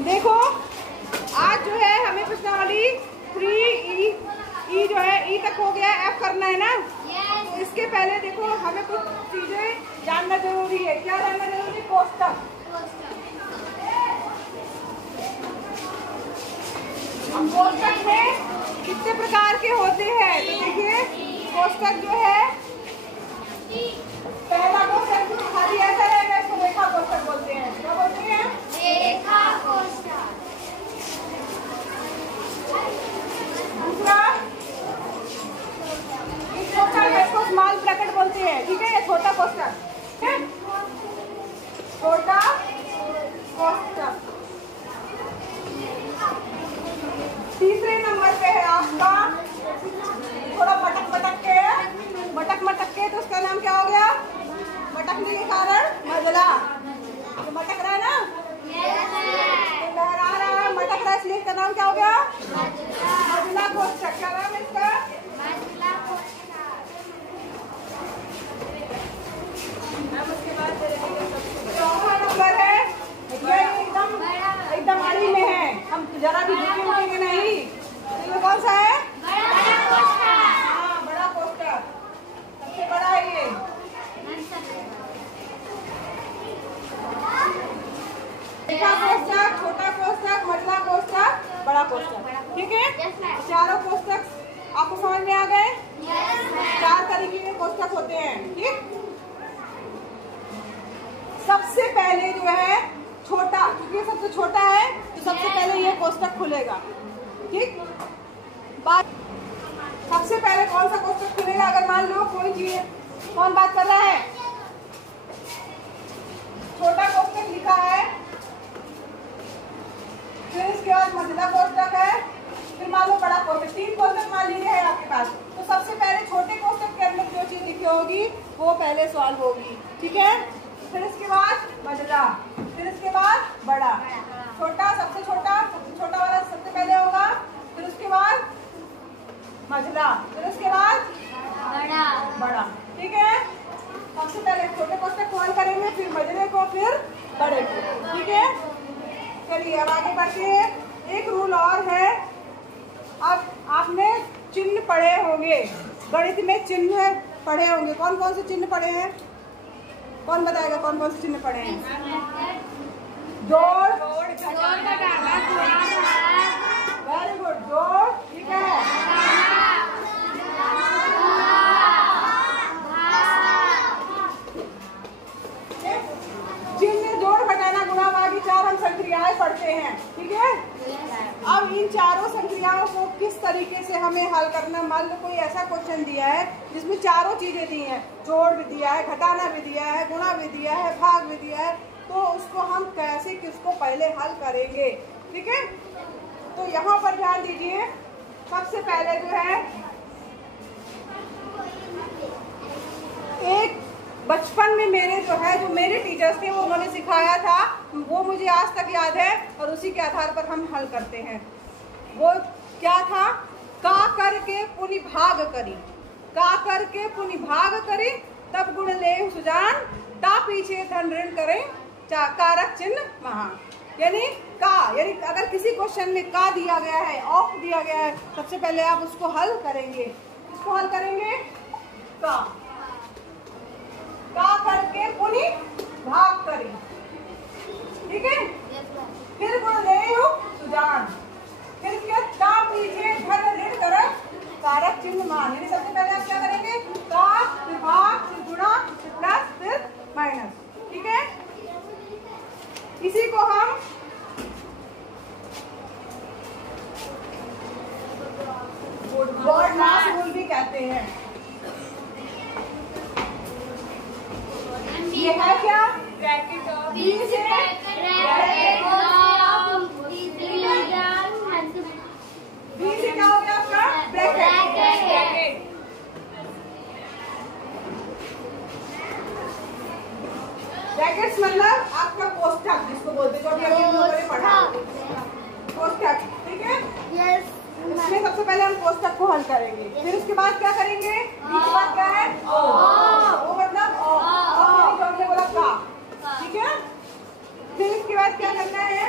देखो आज जो है हमें प्रश्नावली 3E जो है E तक हो गया, F करना है ना। तो इसके पहले देखो हमें कुछ चीजें जानना जरूरी है। क्या जानना जरूरी है? कोष्टक। कोष्टक में कितने प्रकार के होते हैं? तो देखिए कोष्टक जो है, पहला कोष्टक खाली ऐसा रहेगा, इसको रेखा कोष्टक बोलते हैं। क्या बोलते हैं? रेखा कोष्टक। दूसरा छोटा है, इसको स्मॉल ब्रैकेट बोलते हैं। ठीक है, ये छोटा कोष्टक है, छोटा कोष्टक। तीसरे नंबर पे है आपका थोड़ा मटक मटक के, तो उसका नाम क्या हो गया? मटकने के कारण मजला। तो मटक रहा है ना, तो लहरा रहा है, मटक रहा है, इसलिए इसका नाम क्या हो गया? मजला कोष्टक। क्या नाम है इसका? चौथा नंबर है, ये एकदम आड़ी में है, हम जरा भी झुकेंगे नहीं। ये कौन सा है? हाँ, बड़ा कोष्टक, सबसे बड़ा है ये। रेखा कोष्टक, छोटा कोष्टक, मजला कोष्टक, बड़ा कोष्टक। ठीक है, चारों कोष्टक आपको समझ में आ गए? चार तरीके के कोष्टक होते हैं। ठीक, सबसे पहले जो है छोटा, क्योंकि सबसे छोटा है तो सबसे पहले ये कोष्टक खुलेगा। ठीक, बात सबसे पहले कौन सा कोष्टक खुलेगा? अगर मान लो कोई चीज, कौन बात कर रहा है? छोटा कोष्टक लिखा है, फिर इसके बाद मझला कोष्टक है, फिर मान लो बड़ा कोष्टक। तीन कोष्टक मान लीजिए है आपके पास, तो सबसे पहले छोटे कोष्टक के अंदर जो चीज लिखी होगी वो पहले सॉल्व होगी। ठीक है, फिर इसके बाद मझला, फिर इसके बाद बड़ा। छोटा सबसे छोटा वाला सबसे पहले होगा, फिर उसके बाद मझला, फिर उसके बाद बड़ा। ठीक है, सबसे पहले छोटे कोष्टक को हल करेंगे, फिर मझले को, फिर बड़े को। ठीक है, चलिए अब आगे बढ़ते हैं। एक रूल और है, अब आपने चिन्ह पढ़े होंगे, गणित में चिन्ह पढ़े होंगे। कौन कौन से चिन्ह पढ़े हैं? कौन बताएगा कौन कौन से चिन्ह पढ़े हैं? जोड़, वेरी गुड, जोड़। ठीक है, चिन्ह, जोड़, घटाना, गुणा, भाग, चार हम संक्रियाएं पढ़ते हैं। ठीक है, अब इन चारों संक्रियाओं को किस तरीके से हमें हल करना। मान लो कोई ऐसा क्वेश्चन दिया है जिसमें चारों चीजें दी हैं, जोड़ भी दिया है, घटाना भी दिया है, गुणा भी दिया है, भाग भी दिया है, तो उसको हम कैसे किसको पहले हल करेंगे। ठीक है, तो यहाँ पर ध्यान दीजिए। सबसे पहले जो है एक बचपन में मेरे मेरे टीचर्स थे, वो उन्होंने सिखाया था, वो मुझे आज तक याद है, और उसी के आधार पर हम हल करते हैं। वो क्या था? का करके पुनि भाग करी, का करके पुनि भाग करी, तब गुण ले सुजान, ता पीछे धन ऋण करें, कारक चिन्ह महा। यानी का, यानी अगर किसी क्वेश्चन में का दिया गया है, ऑफ दिया गया है, सबसे पहले आप उसको हल करेंगे। इसको हल करेंगे का करके पुनि भाग करें। ठीक है, फिर गुण ले सुजान, फिर ता पीछे धन ऋण करें, कारक चिन्ह मान। यानी सबसे पहले आप क्या करेंगे? का, फिर भाग, फिर गुणा, फिर प्लस, फिर माइनस। ठीक है, इसी को हम गॉड मास रूल भी कहते हैं। ये है क्या? ब्रैकेट ऑफ बी से बी से क्या हो गया आपका? ब्रैकेट। ब्रैकेट्स मतलब आपका कोष्टक जिसको बोलते हैं, जो भी अभी हम लोगों ने पढ़ा, कोष्टक। ठीक है, यस। इसमें सबसे पहले हम कोष्टक को हल करेंगे, फिर उसके बाद क्या करेंगे? इसके बाद क्या है? ओ मतलब जो हमने बोला का। ठीक है, फिर इसके बाद क्या करना है?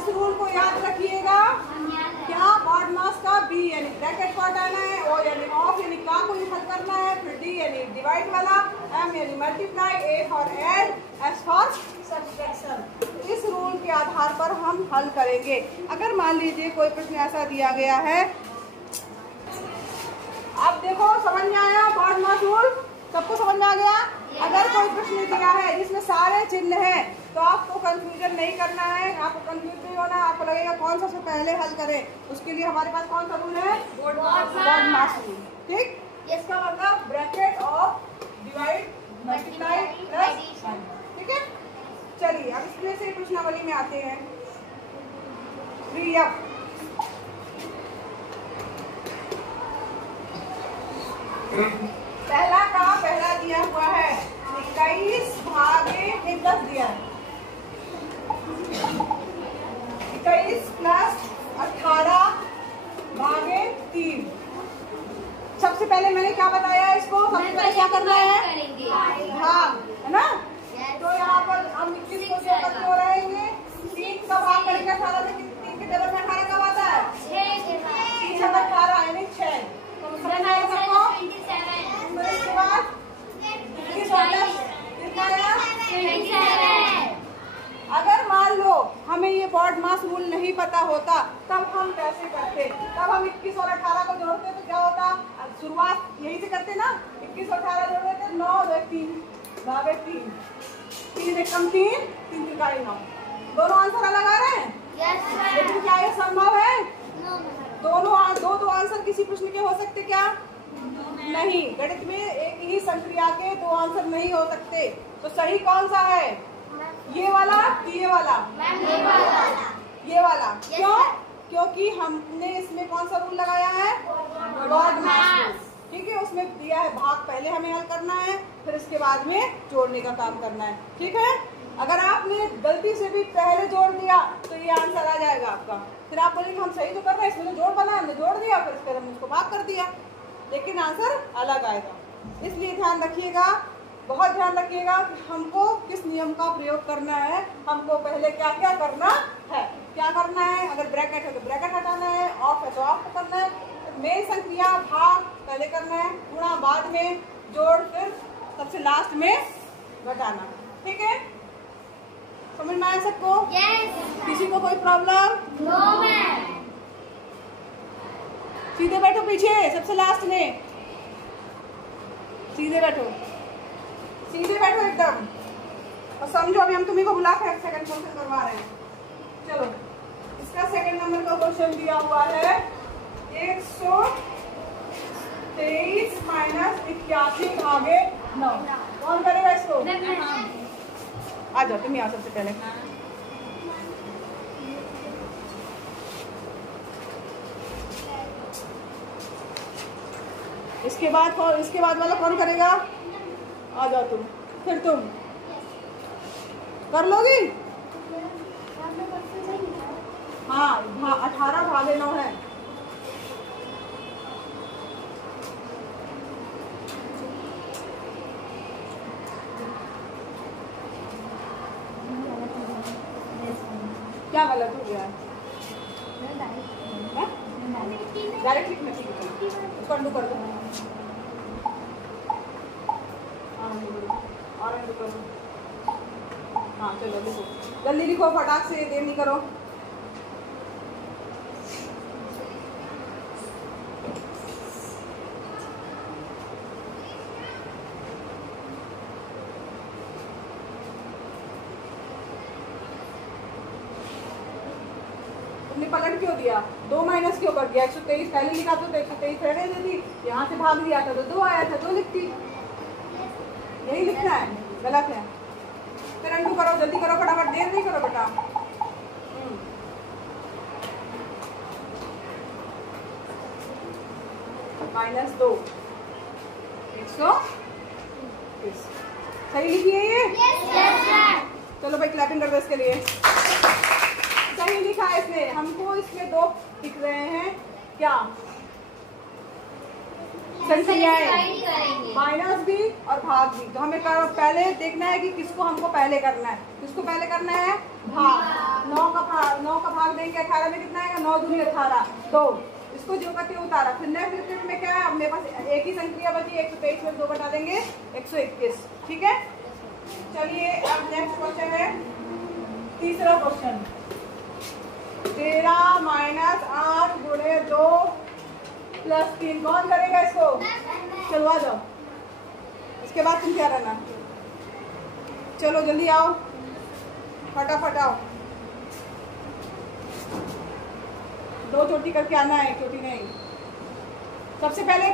इस रूल को याद रखिएगा। क्या बॉड मास का बी यानी ब्रैकेट को हटाना है, ओ यानी ऑफ यानी का को हल करना है, फिर डी यानी डिवाइड वाला, एम यानी multiply, A for add, S for subtraction. इस रूल के आधार पर हम हल करेंगे। अगर मान लीजिए कोई प्रश्न ऐसा दिया गया है, अब देखो समझ में आया बॉड मास रूल, सबको समझ में आ गया। अगर कोई प्रश्न दिया है जिसमें सारे चिन्ह हैं तो आपको कंफ्यूजन नहीं करना है, आपको कंफ्यूज नहीं होना है। आपको लगेगा कौन सा से पहले हल करें, उसके लिए हमारे पास कौन सा रूल है, बॉड मास रूल। ठीक, इसका मतलब bracket of divide multiply plus. ठीक है, चलिए अब इसमें से प्रश्नावली में आते हैं। 3F पहला का पहला दिया हुआ है 21 भागे 10 दिया है, 21 प्लस 18 भागे 3। सबसे पहले मैंने क्या बताया, इसको सबसे पहले क्या करना है, भाग, है ना। तो यहाँ पर हम 21 को क्यों रहेंगे, 3 का भाग करेंगे 18 में, 3 के टेबल में 18 कब आता है, 3 18 यानी 6। तो इसके बाद अगर मान लो हमें ये बॉड मास रूल नहीं पता होता तब हम कैसे करते, तब हम 21 और 18 को जोड़ते तो क्या होता, शुरुआत यही से करते ना, 21 और 18 जोड़ देते, 9 और 3 भागे 3, 3 एक कम 3, 3 3 9। दोनों आंसर अलग आ रहे हैं, लेकिन क्या ये संभव है, दोनों दो आंसर किसी प्रश्न के हो सकते क्या, नहीं। गणित में एक ही संक्रिया के 2 आंसर नहीं हो सकते। तो सही कौन सा है, ये वाला कि ये वाला, ये वाला। क्यों, क्योंकि हमने इसमें कौन सा रूल लगाया है, बॉड मास। ठीक है, उसमें दिया है भाग पहले हमें हल करना है, फिर इसके बाद में जोड़ने का काम करना है। ठीक है, अगर आपने गलती से भी पहले जोड़ दिया तो ये आंसर आ जाएगा आपका, फिर आप बोलेंगे हम सही तो कर रहे हैं, इसमें तो जोड़ बना, हमने जोड़ दिया, फिर इसके हमने उसको भाग कर दिया, लेकिन आंसर अलग आएगा। इसलिए ध्यान रखिएगा, बहुत ध्यान रखिएगा कि हमको किस नियम का प्रयोग करना है, हमको पहले क्या क्या करना है, क्या करना है। अगर ब्रैकेट है तो ब्रैकेट हटाना है, ऑफ है तो ऑफ करना है, मेन संख्या भाग पहले करना है, गुणा बाद में, जोड़ फिर सबसे लास्ट में घटाना। ठीक है, समझ में आया सबको? yes. किसी को कोई प्रॉब्लम? no, ma'am. सीधे बैठो पीछे, सबसे लास्ट में सीधे बैठो, सीधे बैठो एकदम, और समझो अभी हम तुम्ही को बुला कर सेकंड क्वेश्चन करवा रहे हैं। चलो, इसका सेकंड नंबर का क्वेश्चन दिया हुआ है 123 माइनस 81 भागे 9। कौन करेगा इसको? आ जाओ तुम यहाँ सबसे पहले। इसके बाद वाला कौन करेगा? आ जाओ तुम, फिर तुम कर लोगी? हाँ, 18 भागे 9 है। क्या गलत हो गया? डायरेक्ट लिखना, ठीक है, उसको अंडू कर दो, और अंडू कर दो। हाँ चलो लिखो, जल्दी लिखो, फटाक से, देर नहीं करो। पलट क्यों दिया? 2 माइनस क्यों कर दिया? 123 पहले लिखा तो 123 रहने देती, यहाँ से भाग दिया था तो 2 आया था, 2 लिखती। यही लिखना है, गलत है। फिर अंडू करो, जल्दी करो, फटाफट, देर नहीं करो बेटा। -2 120 सही लिखी है ये? yes, चलो भाई क्लैपिंग कर दो इसके लिए। सही लिखा है इसने, हमको इसमें 2 दिख रहे हैं क्या? संख्याएं माइनस भी और भाग भी। तो हमें पहले देखना है कि किसको हमको पहले करना है। किसको पहले करना है? भाग। 9 का भाग देंगे 18 में कितना आएगा? 9 दूनी 18। तो इसको जो करते उतारा। फिर नेक्स्ट स्टेप में क्या है? अपने पास एक ही संख्या बची, 123 में 2 घटा देंगे 121। ठीक है, चलिए अब नेक्स्ट क्वेश्चन है, तीसरा क्वेश्चन। 13 माइनस 8 गुणे 2 प्लस 3। कौन करेगा इसको? चलवा जाओ। इसके बाद तुम क्या करना? चलो जल्दी आओ, फटाफट आओ। 2 चोटी करके आना है, 1 चोटी नहीं। सबसे पहले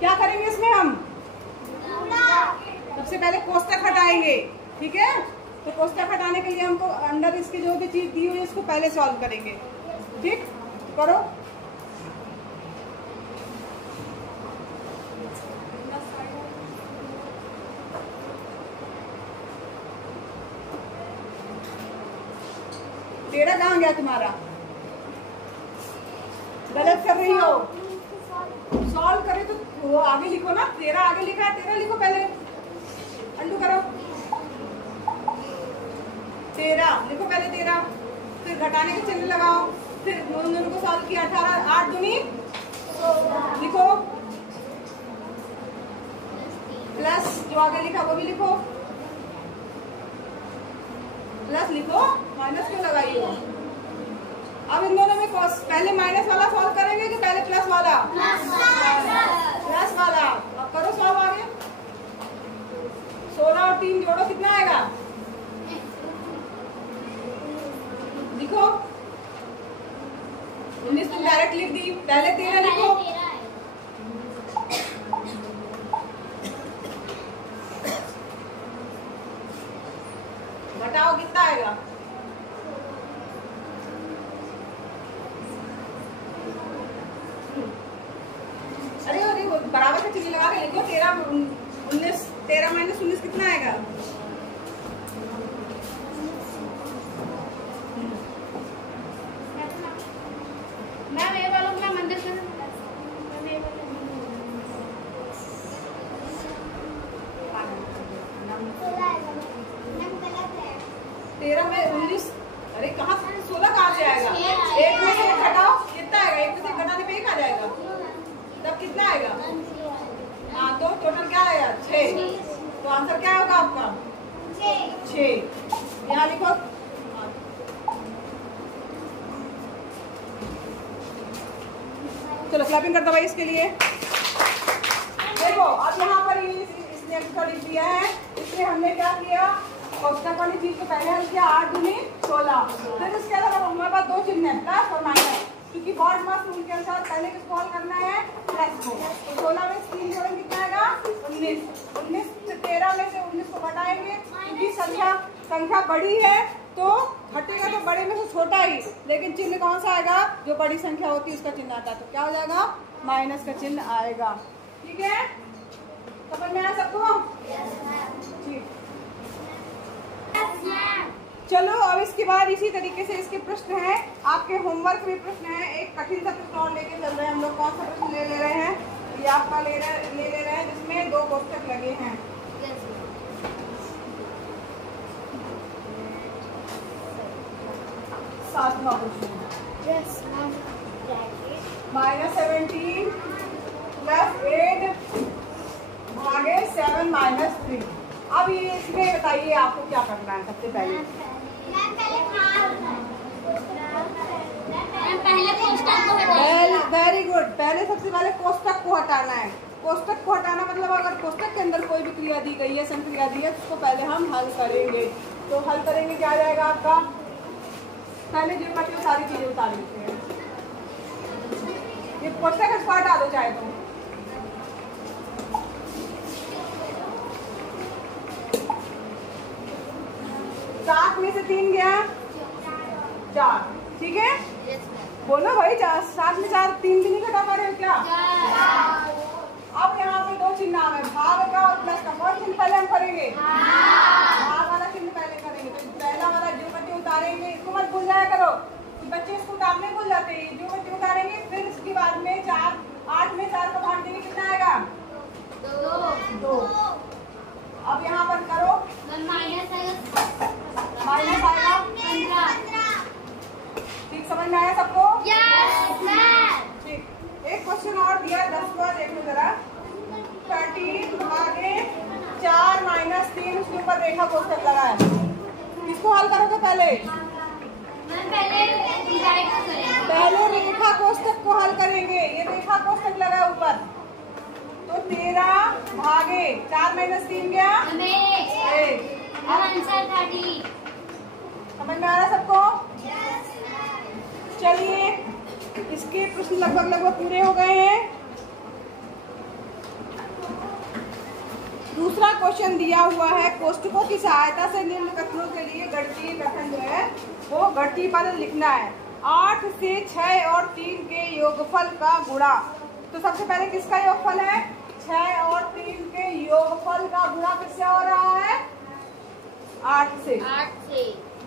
क्या करेंगे इसमें हम? सबसे पहले कोष्टक हटाएंगे। ठीक है, तो कोष्टक हटाने के लिए हमको अंदर इसकी जो भी चीज दी हुई है इसको पहले सॉल्व करेंगे। ठीक, करो। तेरा कहाँ गया तुम्हारा? गलत कर रही हो। सॉल्व करे तो वो आगे लिखो ना। 13 आगे लिखा है, 13 लिखो पहले। अंडू करो। 13 लिखो पहले 13, फिर घटाने के चिन्ह लगाओ, फिर उन दोनों को सॉल्व किया। 18 8 दूनी लिखो, प्लस जो आगे लिखा वो भी लिखो, प्लस लिखो, माइनस क्यों लगाई हो? अब इन दोनों में पहले माइनस वाला सॉल्व करेंगे कि पहले प्लस वाला? प्लस वाला। अब करो सॉल्व आगे। 16 और 3 जोड़ो, कितना आएगा? लिखो। 19 तुम डायरेक्ट लिख दी, पहले 13 लिखो। घटाओ, कितना आएगा? अरे अरे बराबर का चिन्ह लगा के लिखो। 13 माइनस 19 कितना आएगा? मैम ये वालों का मंदिर से 13 में 19। अरे कहाँ से 16 कहाँ से आएगा? 1 में से 1 घटाओ, कितना आएगा? 1 में से घटाने पे 1 आ जाएगा, तब कितना आएगा? हाँ, तो टोटल क्या आएगा? 6। तो आंसर क्या होगा आपका? 6। यहाँ लिखो। चलो क्लैपिंग करता भाई इसके लिए। देखो अब यहाँ पर इसने एक्स्ट्रा लिख दिया है। इसमें हमने क्या किया? कोष्टक वाली चीज को पहले हल किया, 8 दूनी 16। फिर उसके अलावा हमारे पास 2 चिन्ह है, प्लस और माइनस, क्योंकि बॉड मास रूल के अनुसार पहले किसको हल करना है? प्लस को। तो 16 में 3 जोड़ेंगे, कितना आएगा? 19। 19 से 13 में से 19 को घटाएंगे, क्योंकि संख्या बड़ी है तो घटेगा तो बड़े में से छोटा ही, लेकिन चिन्ह कौन सा आएगा? जो बड़ी संख्या होती है उसका चिन्ह आता है। तो क्या हो जाएगा? माइनस का चिन्ह आएगा। ठीक है, समझ में आया सबको? ठीक, चलो अब इसके बाद इसी तरीके से इसके प्रश्न हैं। आपके होमवर्क में प्रश्न है। एक कठिन सा प्रश्न और लेके चल रहे हैं हम लोग। कौन सा प्रश्न ले रहे हैं? ये आपका ले रहे हैं जिसमें 2 कोष्टक लगे हैं। सातवां क्वेश्चन, -17 प्लस 8 भागे 7 माइनस 3। अब ये इसमें बताइए आपको क्या करना है? सबसे पहले वेरी गुड, पहले सबसे पहले कोष्टक को हटाना है। कोष्टक को हटाना मतलब अगर कोष्टक के अंदर कोई भी क्रिया दी गई है, संक्रिया दी है, उसको पहले हम हल करेंगे। तो हल करेंगे, क्या आ जाएगा आपका? पहले जो बच्चे सारी चीजें उतार लेते हैं। ये कोष्टक इसको हटा दो चाहे तो। सात में से 3 गया 4। ठीक है, बोलो भाई। 7 में 4 3 भी नहीं घटा पा रहे हो क्या? अब यहाँ पे 2 चिन्ह नाम है, भाग का और प्लस का। कौन चिन्ह पहले हम करेंगे? भाग वाला चिन्ह पहले करेंगे। तो पहला वाला जो बच्चे उतारेंगे, इसको मत भूल जाया करो। कुछ बच्चे इसको उतारने भूल जाते हैं। जो बच्चे उतारेंगे फिर इसके बाद में 4 8 में 4 को भाग देंगे कितना आएगा? 2। अब यहाँ पर करो, माइनस आएगा माइनस आएगा 15। ठीक, समझ में आया सबको? Yes ma'am. ठीक, एक क्वेश्चन और दिया 10वां, देख लो जरा। 13 भागे 4 माइनस 3, उसके ऊपर रेखा कोष्ठक लगा है। किसको हल करोगे पहले? पहले डिवाइड करेंगे, पहले रेखा कोष्ठक को हल करेंगे। ये रेखा कोष्ठक लगा है ऊपर, तो 13 भागे 4 माइनस 3 गया 1। आंसर 30। समझ में आ रहा है सबको? चलिए, इसके प्रश्न लगभग पूरे हो गए हैं। दूसरा क्वेश्चन दिया हुआ है, कोष्ठकों की सहायता से निम्न कथनों के लिए गणितीय कथन जो है वो गणितीय पद लिखना है। 8 से 6 और 3 के योगफल का गुणा। तो सबसे पहले किसका योगफल है? 6 और 3 के योगफल का गुणा किससे हो रहा है? 8 से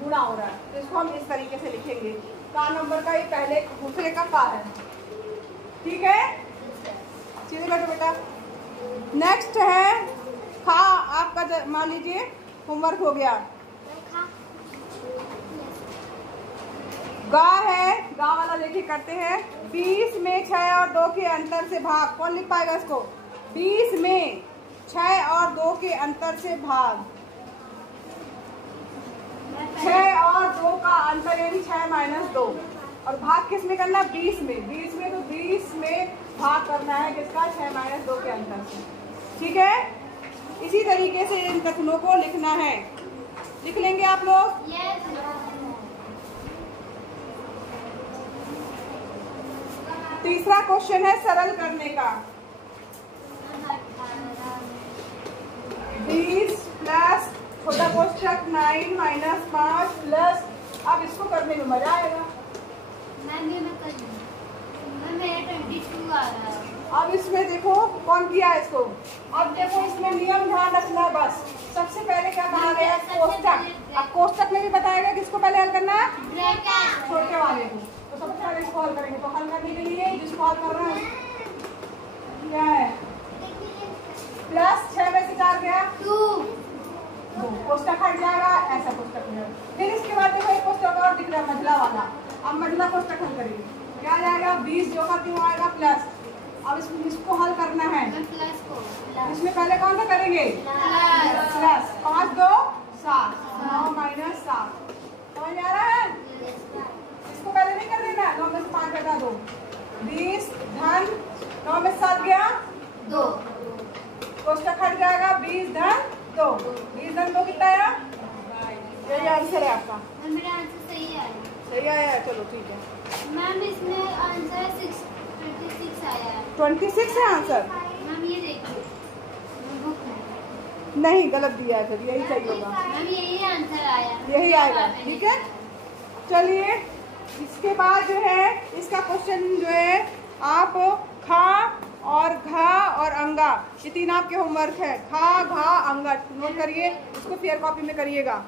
गुणा हो रहा है। तो इसको हम इस तरीके से लिखेंगे। का नंबर का ये पहले दूसरे का का है, ठीक है? सीधे बैठो बेटा। नेक्स्ट है खा, आपका मान लीजिए होमवर्क हो गया। गा है, गा वाला लेके करते हैं। 20 में 6 और 2 के अंतर से भाग। कौन लिख पाएगा इसको? 20 में 6 और 2 के अंतर से भाग। 6 और 2 का अंतर यानी 6 माइनस 2, और भाग किस में करना? 20 में। 20 में तो 20 में भाग करना है किसका? 6 माइनस 2 के अंतर से। ठीक है, इसी तरीके से इन कथनों को लिखना है। लिख लेंगे आप लोग? तीसरा क्वेश्चन है सरल करने का। 20 प्लस छोटा कोष्ठक 9 माइनस 5 प्लस, अब इसको करने में मजा आएगा। अब इसमें देखो कौन किया है इसको। अब देखो इसमें नियम ध्यान रखना बस। सबसे पहले क्या कहा गया है? कोष्ठक। अब कोष्ठक में भी बताएगा किसको पहले हल करना है? छोटे वाले को। तो सबसे पहले इसको हल करेंगे। तो हल करने के लिए जिसको हल कर रहे हैं क्या है? प्लस 6 में से 4 गया 2, कोष्ठक हट जाएगा, ऐसा कोष्ठक मिलेगा। फिर इसके बाद देखो एक कोष्ठक और दिख रहा है मझला वाला। अब मझला कोष्ठक हल करेंगे, क्या आ जाएगा? 20 जो का क्यों आएगा प्लस। अब इसको हल करना है। इसमें पहले कौन सा करेंगे? Plus 5 2 7, 9 minus 7। समझ आ रहा है? इसको पहले नहीं कर देना। 9 में से 5 घटा दो, 20 धन 9 में 7 गया 2, कोष्ठक हट जाएगा। 20 धन 2, 20 धन 2 कितना आया? यही आंसर है आपका। मेरा आंसर सही आया। सही आया, चलो ठीक है मैम। इसमें आंसर 26 आया है। 26 है आंसर? मैम ये देखिए, नहीं, गलत दिया है। फिर यही सही होगा मैम, यही आंसर आया, यही आएगा। ठीक है, चलिए इसके बाद जो है इसका क्वेश्चन जो है आप खा और घा और अंगा, ये 3 आपके होमवर्क है। खा घा अंगा नोट करिए, इसको फेयर कॉपी में करिएगा।